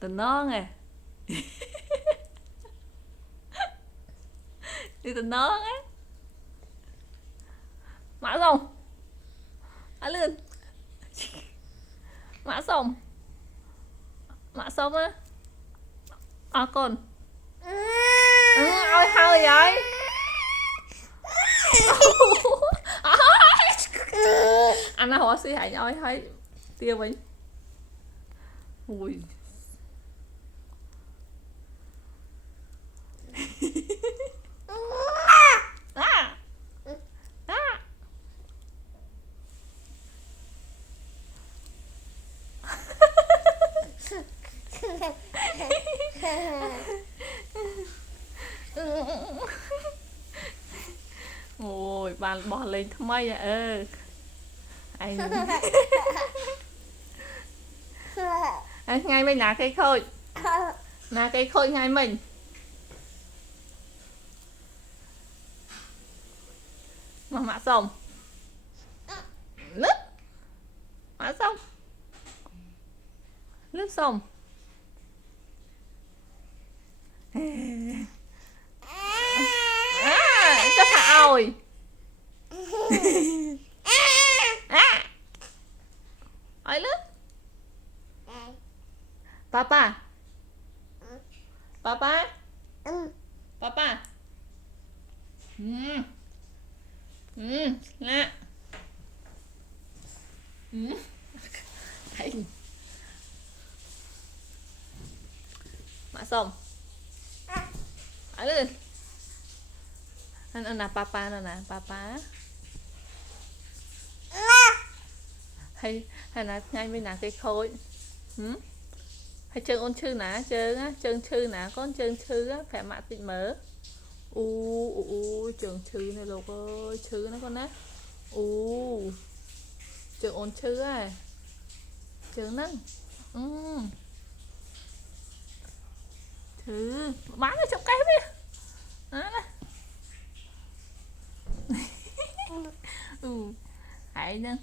tụi nó nè đi tụi nó á mã xong á lên mã xong á à con ôi thôi vậy anh hỏi xí hãy ôi thấy tiêu mình ui à. À. Ôi bạn bỏ lên thăm mây à anh ngay mình nà cây khôi nà cây khôi ngay mình mà mã xong lướt mã xong lướt xong à, cho thả ôi à. Ôi lướt papa papa papa nè thấy mã xong ở lên anh là papa nè papa hay là ngay bên nào cây khôi hay chân ôn chư nè chân chư nè con chân chư á phải mạ tịnh mở trường chư này lục ơi chư nó con á trường ôn chư á trường nâng chư bán ở trong cái đi đó nè hay nè